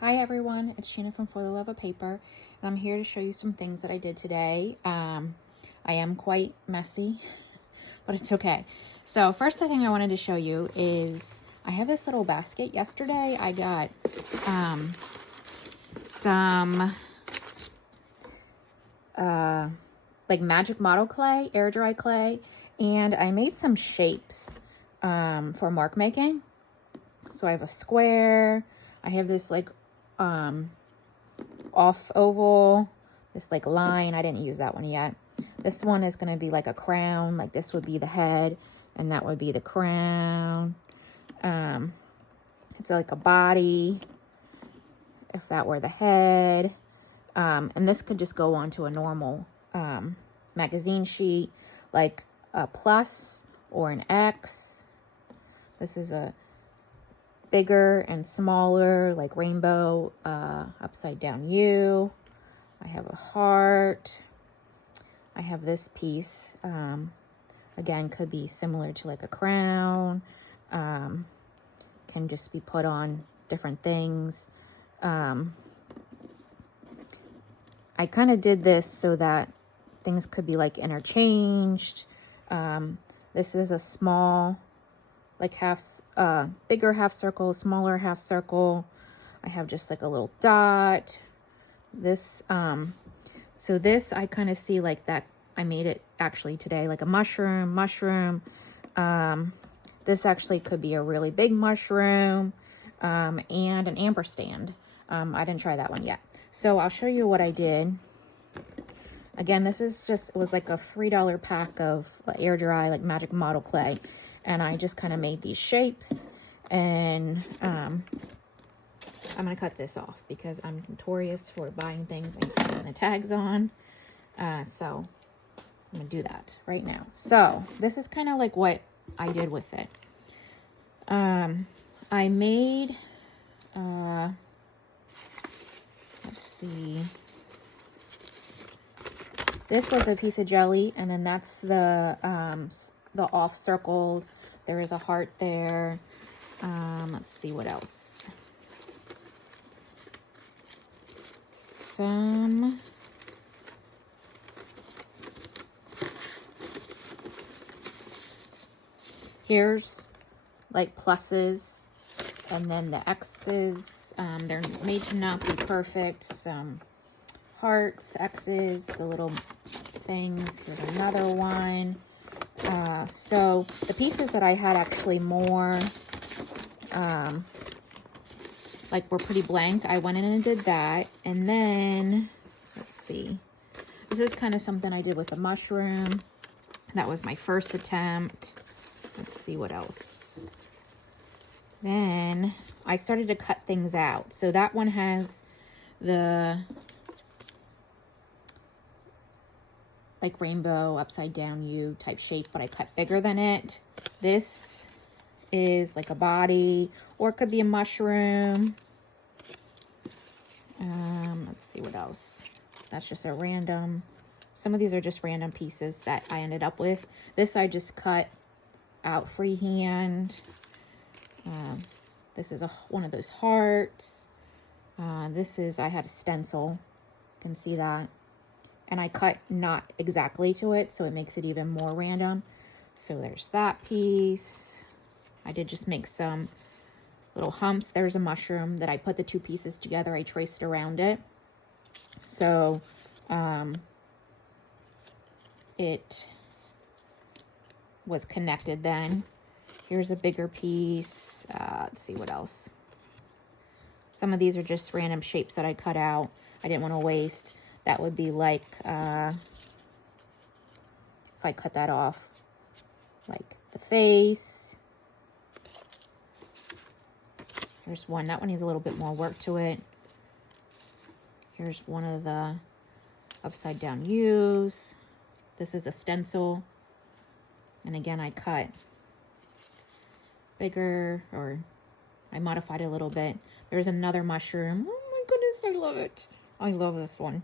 Hi everyone, it's Sheena from For the Love of Paper, and I'm here to show you some things that I did today. I am quite messy, but it's okay. So first thing I wanted to show you is I have this little basket. Yesterday I got some like magic model clay, air dry clay, and I made some shapes for mark making. So I have a square, I have this like off oval, this like line. I didn't use that one yet. This one is going to be like a crown, like this would be the head and that would be the crown. It's like a body if that were the head, and this could just go onto a normal magazine sheet, like a plus or an X. This is a bigger and smaller, like rainbow, upside down U. I have a heart. I have this piece, again, could be similar to like a crown, can just be put on different things. I kind of did this so that things could be like interchanged. This is a small, like bigger half circle, smaller half circle. I have just like a little dot. This, so this I kind of see like that. I made it actually today, like a mushroom. This actually could be a really big mushroom, and an ampersand. I didn't try that one yet. So I'll show you what I did. Again, this is just, it was like a $3 pack of air dry, like magic model clay. And I just kind of made these shapes, and I'm going to cut this off because I'm notorious for buying things and putting the tags on. So I'm going to do that right now. So this is kind of like what I did with it. I made, let's see. This was a piece of jelly, and then that's the off circles. There is a heart there. Let's see what else. Here's like pluses, and then the X's. They're made to not be perfect. Some hearts, X's, the little things. Here's another one. So the pieces that I had actually more, like were pretty blank. I went in and did that. And then, let's see. This is kind of something I did with the mushroom. That was my first attempt. Let's see what else. Then I started to cut things out. So that one has the like rainbow upside down U type shape, but I cut bigger than it. This is like a body, or it could be a mushroom. Let's see what else. That's just a random, some of these are just random pieces that I ended up with. This I just cut out freehand. This is one of those hearts. This is, I had a stencil, you can see that. And I cut not exactly to it, so it makes it even more random. So there's that piece. I did just make some little humps. There's a mushroom that I put the two pieces together. I traced around it. So it was connected then. Here's a bigger piece. Let's see what else. Some of these are just random shapes that I cut out. I didn't want to waste. That would be like, if I cut that off, like the face. Here's one. That one needs a little bit more work to it. Here's one of the upside down U's. This is a stencil. And again, I cut bigger, or I modified it a little bit. There's another mushroom. Oh my goodness, I love it. I love this one.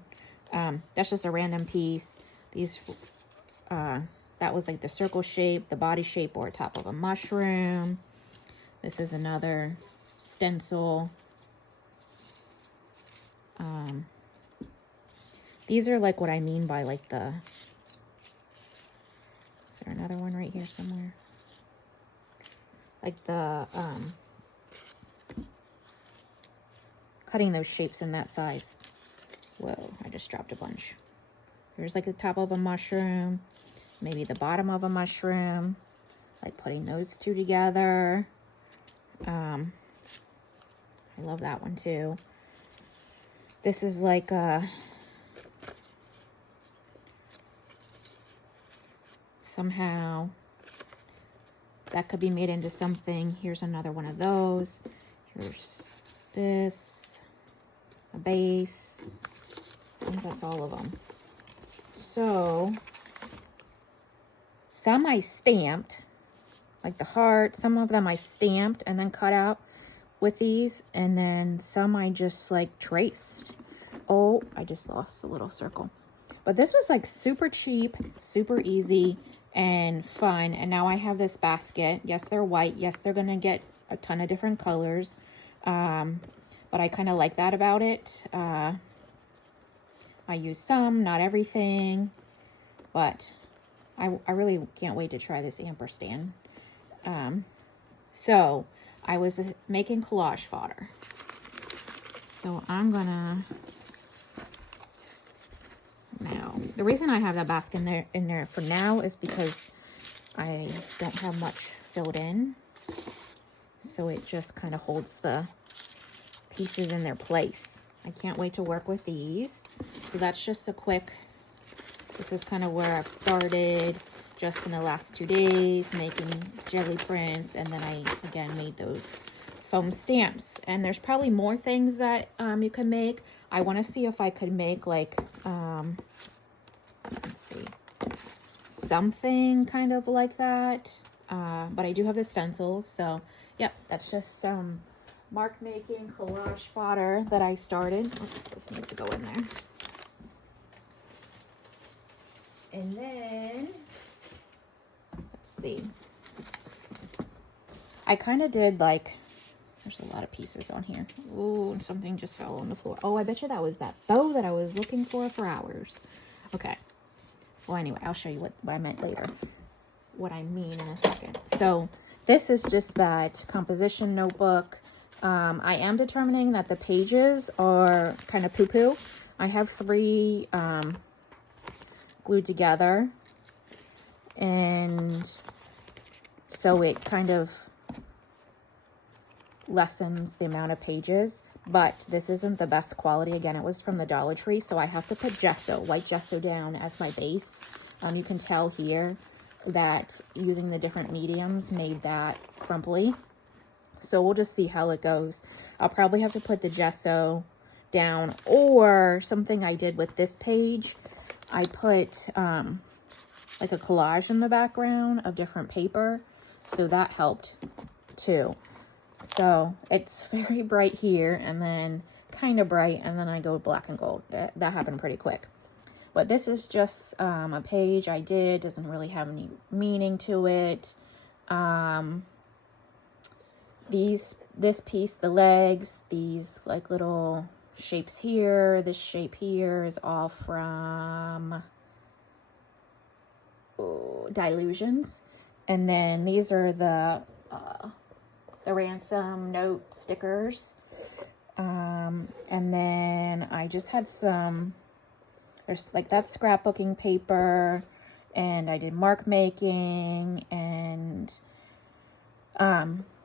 That's just a random piece. These, that was like the circle shape, the body shape, or top of a mushroom. This is another stencil. These are like what I mean by like the, is there another one right here somewhere? Like the, cutting those shapes in that size. Whoa, I just dropped a bunch. Here's like the top of a mushroom, maybe the bottom of a mushroom, like putting those two together. I love that one too. This is like a, somehow that could be made into something. Here's another one of those. Here's this, a base. I think that's all of them. So some I stamped, like the heart. Some of them I stamped and then cut out with these, and then some I just like traced. Oh, I just lost a little circle. But this was like super cheap, super easy and fun. And now I have this basket. Yes, they're white. Yes, they're gonna get a ton of different colors. But I kind of like that about it. I use some, not everything, but I really can't wait to try this ampersand. So I was making collage fodder. So I'm gonna, now, the reason I have that basket in there for now is because I don't have much filled in. So it just kind of holds the pieces in their place. I can't wait to work with these. So that's just a quick, this is kind of where I've started just in the last 2 days making jelly prints. And then I, again, made those foam stamps. And there's probably more things that you can make. I want to see if I could make like, let's see, something kind of like that. But I do have the stencils. So, yep, that's just some mark making collage fodder that I started. Oops, this needs to go in there. And then, let's see. I kind of did like, there's a lot of pieces on here. Ooh, and something just fell on the floor. Oh, I bet you that was that bow that I was looking for hours. Okay. Well, anyway, I'll show you what I meant later. What I mean in a second. So this is just that composition notebook. I am determining that the pages are kind of poo-poo. I have 3 glued together, and so it kind of lessens the amount of pages, but this isn't the best quality. Again, it was from the Dollar Tree, so I have to put gesso, white gesso down as my base. You can tell here that using the different mediums made that crumply. So we'll just see how it goes. I'll probably have to put the gesso down, or something I did with this page. I put like a collage in the background of different paper. So that helped too. So it's very bright here and then kind of bright, and then I go black and gold. That happened pretty quick. But this is just a page I did. Doesn't really have any meaning to it. This piece, the legs, these like little shapes here, this shape here is all from Dilutions. And then these are the ransom note stickers. And then I just had some, there's like that scrapbooking paper, and I did mark making, and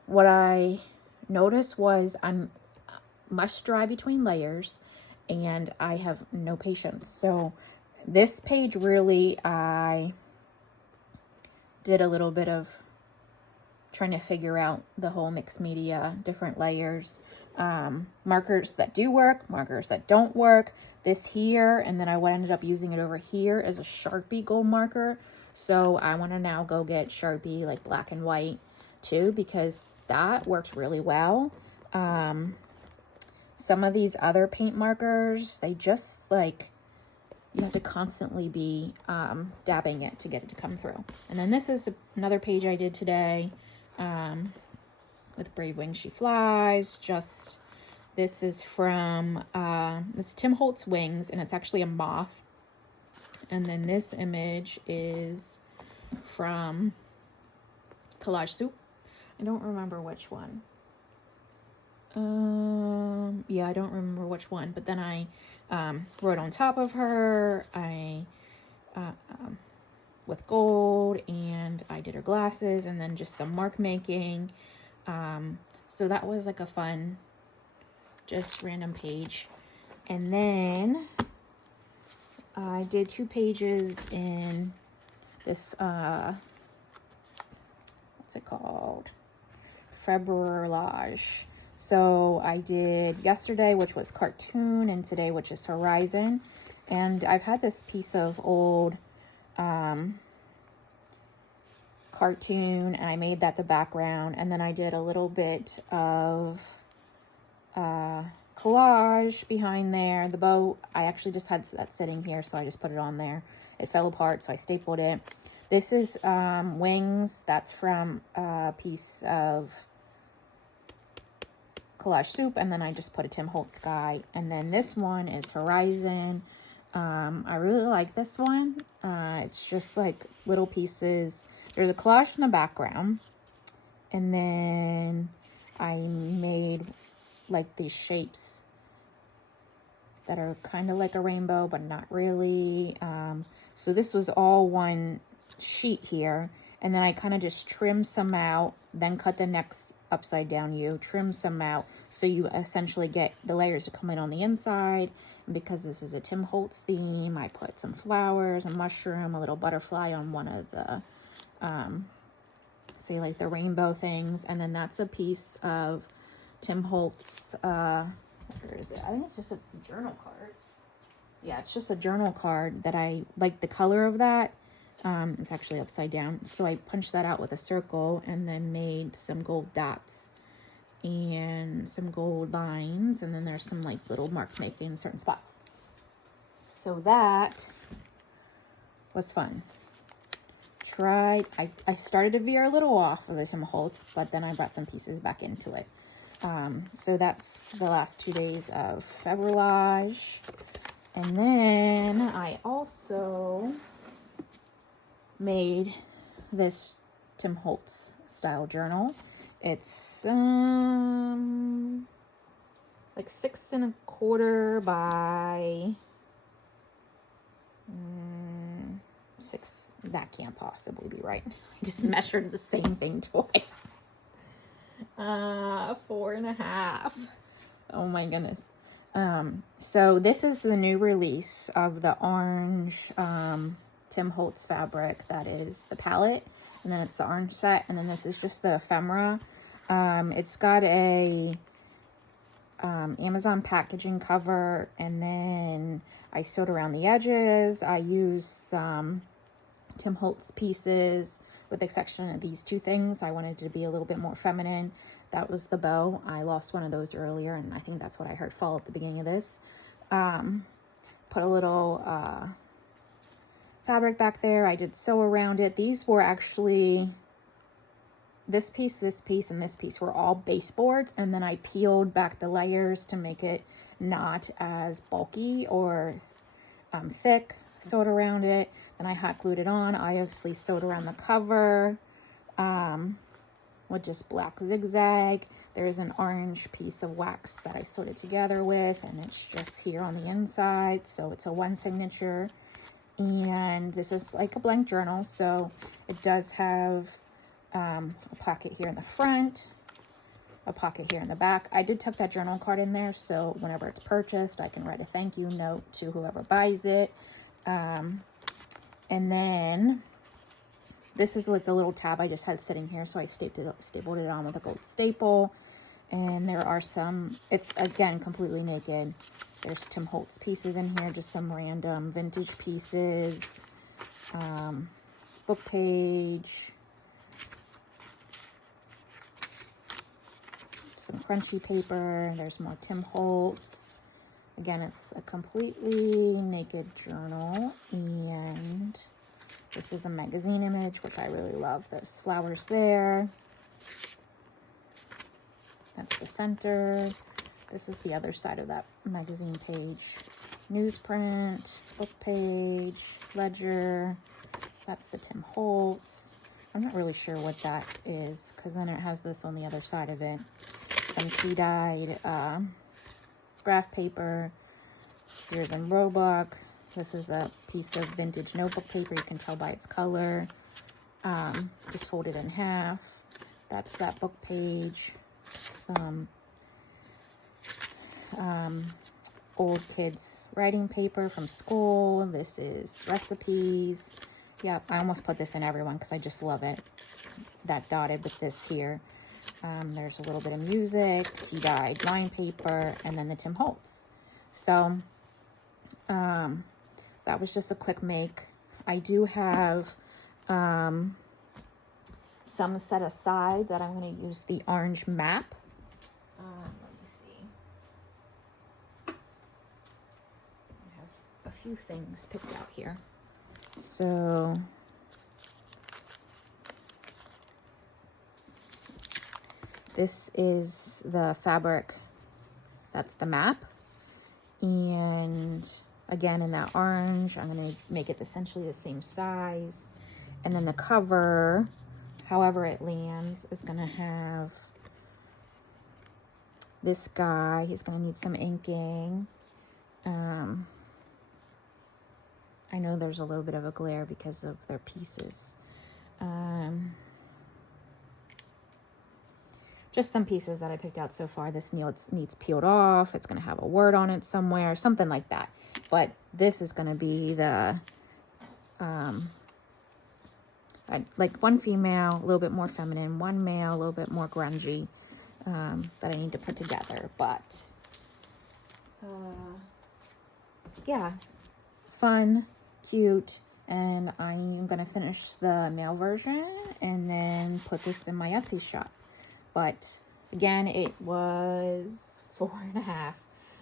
what I noticed was I'm must dry between layers, and I have no patience. So this page really, I did a little bit of trying to figure out the whole mixed media, different layers, markers that do work, markers that don't work. This here, and then I ended up using it over here as a Sharpie gold marker. So I want to now go get Sharpie like black and white too, because that works really well. Some of these other paint markers, they just like, you have to constantly be dabbing it to get it to come through. And then this is another page I did today with Brave Wings She Flies, just This is from this Tim Holtz Wings, and it's actually a moth. And then this image is from Collage Soup. I don't remember which one. Yeah, I don't remember which one. But then I wrote on top of her. With gold, and I did her glasses, and then just some mark making. So that was like a fun, just random page. And then I did 2 pages in this, what's it called? Februarage. So I did yesterday, which was cartoon, and today, which is horizon. And I've had this piece of old cartoon, and I made that the background, and then I did a little bit of collage behind there. The bow, I actually just had that sitting here, so I just put it on there. It fell apart, so I stapled it. This is Wings. That's from a piece of Collage Soup, and then I just put a Tim Holtz sky. And then this one is Horizon. I really like this one. It's just like little pieces. There's a collage in the background, and then I made like these shapes that are kind of like a rainbow, but not really. So this was all one sheet here, and then I kind of just trimmed some out, then cut the next upside down U, trim some out, so you essentially get the layers to come in on the inside. And because this is a Tim Holtz theme, I put some flowers, a mushroom, a little butterfly on one of the say like the rainbow things. And then that's a piece of Tim Holtz, where is it? I think it's just a journal card. Yeah, it's just a journal card that I like the color of that. It's actually upside down. So I punched that out with a circle and then made some gold dots and some gold lines. And then there's some like little mark making in certain spots. So that was fun. I started to veer a little off of the Tim Holtz, but then I brought some pieces back into it. So that's the last 2 days of Februarage. And then I also made this Tim Holtz style journal. It's like 6 1/4 by 6. That can't possibly be right. I just measured the same thing twice. 4 1/2. Oh my goodness. So this is the new release of the orange Tim Holtz fabric. That is the palette, and then it's the orange set, and then this is just the ephemera. It's got a Amazon packaging cover, and then I sewed around the edges. I used some Tim Holtz pieces, with the exception of these 2 things. I wanted to be a little bit more feminine. That was the bow. I lost one of those earlier, and I think that's what I heard fall at the beginning of this. Put a little fabric back there. I did sew around it. These were actually, this piece, and this piece were all baseboards, and then I peeled back the layers to make it not as bulky or thick. Sewed around it, then I hot glued it on. I obviously sewed around the cover with just black zigzag. There's an orange piece of wax that I sewed it together with, and it's just here on the inside, so it's a 1 signature. And this is like a blank journal, so it does have a pocket here in the front, a pocket here in the back. I did tuck that journal card in there, so whenever it's purchased, I can write a thank you note to whoever buys it. And then this is like a little tab I just had sitting here, so I stapled it on with a gold staple. And there are some, it's again completely naked. There's Tim Holtz pieces in here, just some random vintage pieces, book page, some crunchy paper. There's more Tim Holtz. Again, it's a completely naked journal, and this is a magazine image, which I really love. There's flowers there. That's the center. This is the other side of that magazine page. Newsprint, book page, ledger. That's the Tim Holtz. I'm not really sure what that is, because then it has this on the other side of it. Some tea-dyed graph paper, Sears and Roebuck. This is a piece of vintage notebook paper. You can tell by its color. Just folded in half. That's that book page. Some old kids writing paper from school. This is recipes. Yeah, I almost put this in everyone because I just love it. That dotted with this here. There's a little bit of music, tea-dyed line paper, and then the Tim Holtz. So that was just a quick make. I do have some set aside that I'm going to use the orange map. Let me see. I have a few things picked out here. So this is the fabric, that's the map. And again, in that orange, I'm going to make it essentially the same size. And then the cover, however it lands, is going to have this guy. He's going to need some inking. I know there's a little bit of a glare because of their pieces. Just some pieces that I picked out so far. This needs peeled off. It's going to have a word on it somewhere, something like that. But this is going to be the, like one female, a little bit more feminine, one male, a little bit more grungy, that I need to put together. But, yeah, fun, cute, and I'm going to finish the male version and then put this in my Etsy shop. But again, it was 4.5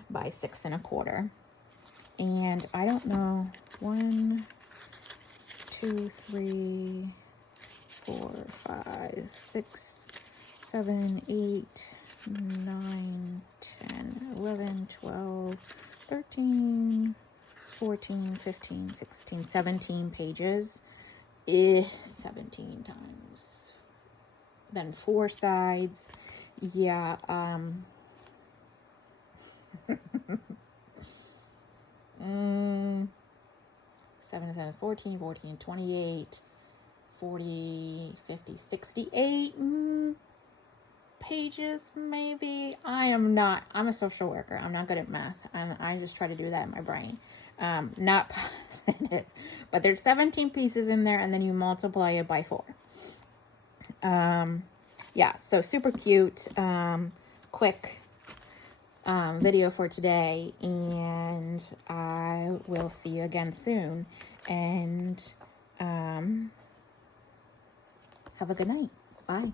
by 6 1/4. And I don't know, 1, 2, 3, 4, 5, 6, 7, 8, 9, 10, 11, 12, 13, 14, 15, 16, 17 pages. 17 times. Then 4 sides. Yeah, 7, 7, 14, 14, 28, 40, 50, 68 pages, maybe. I'm a social worker. I'm not good at math. I just try to do that in my brain. Not positive. But there's 17 pieces in there, and then you multiply it by 4. Yeah, so super cute, quick video for today, and I will see you again soon, and have a good night. Bye.